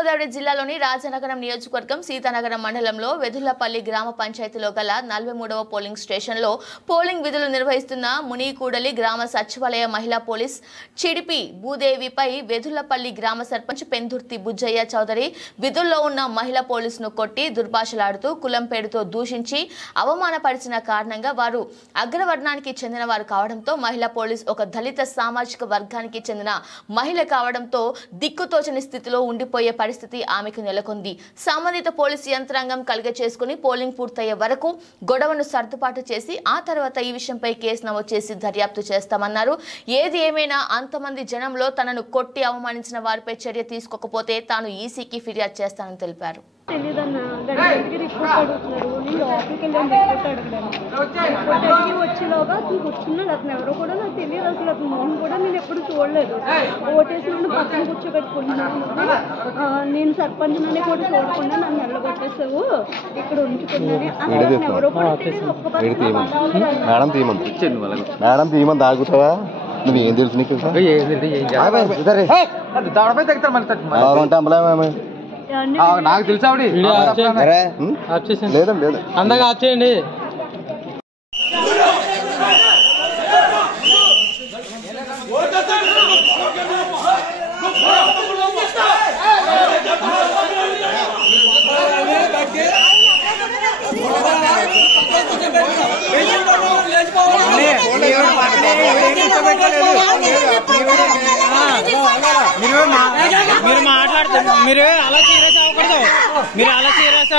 తూర్పుగోదావరి జిల్లాలోని రాజనగరం నియోజకవర్గం సీతానగరం మండలంలో వెదులపల్లి గ్రామ పంచాయతీలో గల 43వ పోలింగ్ స్టేషన్లో పోలింగ్ విధులు నిర్వహిస్తున్న మునికూడలి గ్రామ సచివాలయ మహిళా పోలీస్ చిడిపి భూదేవిపై వెదులపల్లి గ్రామ సర్పంచ్ పెందుర్తి బుజ్జయ్య చౌదరి విధుల్లో ఉన్న మహిళా పోలీసును కొట్టి దుర్భాషలాడుతూ కులం పేరుతో దూషించి అవమానపరిచిన కారణంగా వారు అగ్రవర్ణానికి చెందిన వారు కావడంతో మహిళా పోలీస్ ఒక దళిత సామాజిక వర్గానికి చెందిన మహిళ కావడంతో దిక్కుతోచని స్థితిలో ఉండిపోయే పరిస్థితి ఆమెకు నెలకొంది. సంబంధిత పోలీసు యంత్రాంగం కలుగచేసుకుని పోలింగ్ పూర్తయ్యే వరకు గొడవను సర్దుబాటు చేసి ఆ తర్వాత ఈ విషయంపై కేసు నమోదు చేసి దర్యాప్తు చేస్తామన్నారు. ఏది ఏమైనా అంతమంది జనంలో తనను కొట్టి అవమానించిన వారిపై చర్య తీసుకోకపోతే తాను ఈసీకి ఫిర్యాదు చేస్తానని తెలిపారు. తెలీదన్నా గడికి రిపోర్ట్ అడుగుతున్నారు. నేను లోపలికి వెళ్ళాను రిపోర్ట్ అడగడానికి. రిపోర్ట్ అడిగి వచ్చేలోగా అతను కూర్చున్నాడు. అతను ఎవరో కూడా నాకు తెలియదు. అసలు అతను మొహం కూడా నేను ఎప్పుడు చూడలేదు. ఓటేసి నన్ను పక్కన కూర్చోబెట్టుకుంటున్నాను. నేను సర్పంచ్ నన్ను కూడా చూడకుండా నన్ను వెళ్ళగొట్టేసావు, ఇక్కడ ఉంచుకున్నాను అసలు అతను ఎవరో కూడా తెలియదు. ఒక్క మేడం తీయమని తాగుతావా? నువ్వు ఏం తెలుసు నీకు? నాకు తెలుసా లేదా లేదు అందగా ఆచేయండి. మీరు మాట్లాడుతున్నారు, మీరు అలా సీరియస్ అవ్వకూడదు, మీరు అలా సీరియస్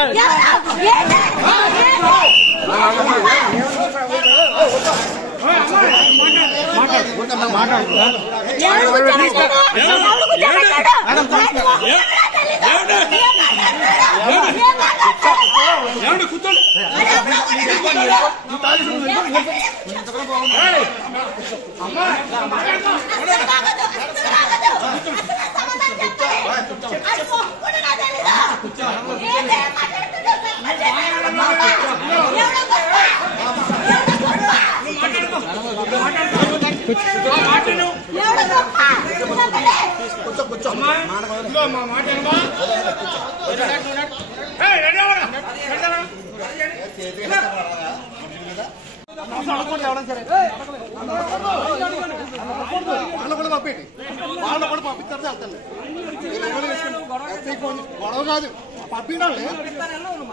గొడవ కాదు పంపించాలి.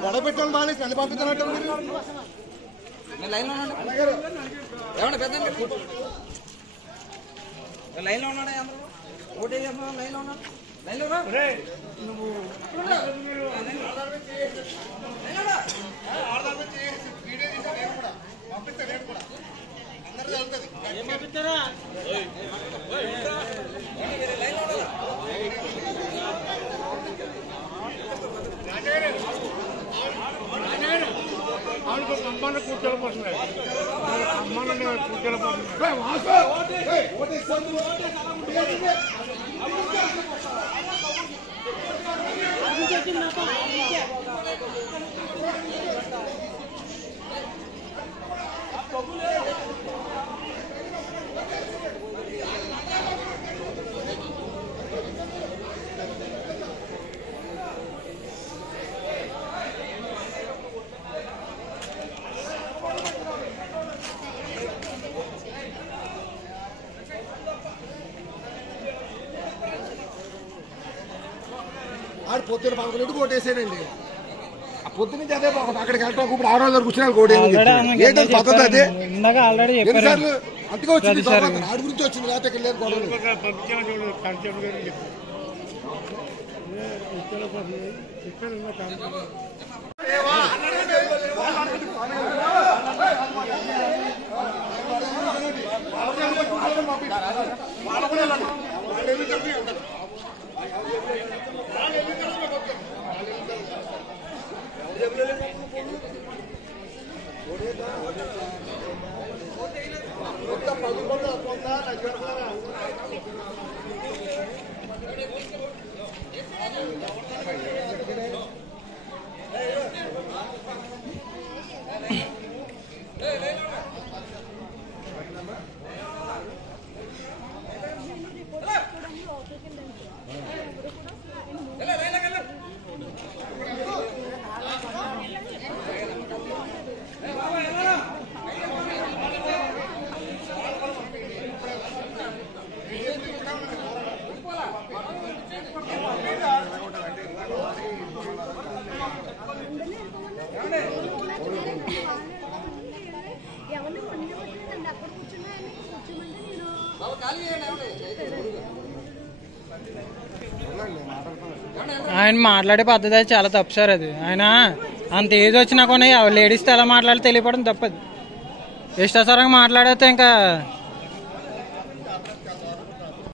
గొడవ పెట్టాలి బాగా చలి పంపించాలంటే లైన్ లో ఉన్నాడా? ఓటే లైన్ లో ఉన్నాడు. లైన్ లో నువ్వు అమ్మాన్ని కూర్చోలేకపోతున్నాయి. అమ్మాన్ని కూర్చోలేకపోతున్నాయి. ఆడు పొద్దున 11 కోటేసాడండి. ఆ పొద్దున నుంచి అదే అక్కడికి వెళ్తాం. ఇప్పుడు 6 రోజులు కూర్చున్నాను కోటి ఏంటంటే పద్ధతి అదే ఎన్నిసార్లు అంతగా వచ్చింది. ఆడి గురించి వచ్చింది లేకపోతే ఇక్కడ లేదు గొడవలు. Hello. ఎవరిని మొన్న వచ్చిందండి అక్కడ కూర్చున్నా కూర్చోమంటే నేను ఆయన మాట్లాడే పద్ధతి చాలా తప్పు సార్. అది ఆయన అంత ఏజ్ వచ్చినా కూడా లేడీస్తో ఎలా మాట్లాడి తెలియపడం తప్పదు. ఇష్టాసారంగా మాట్లాడితే ఇంకా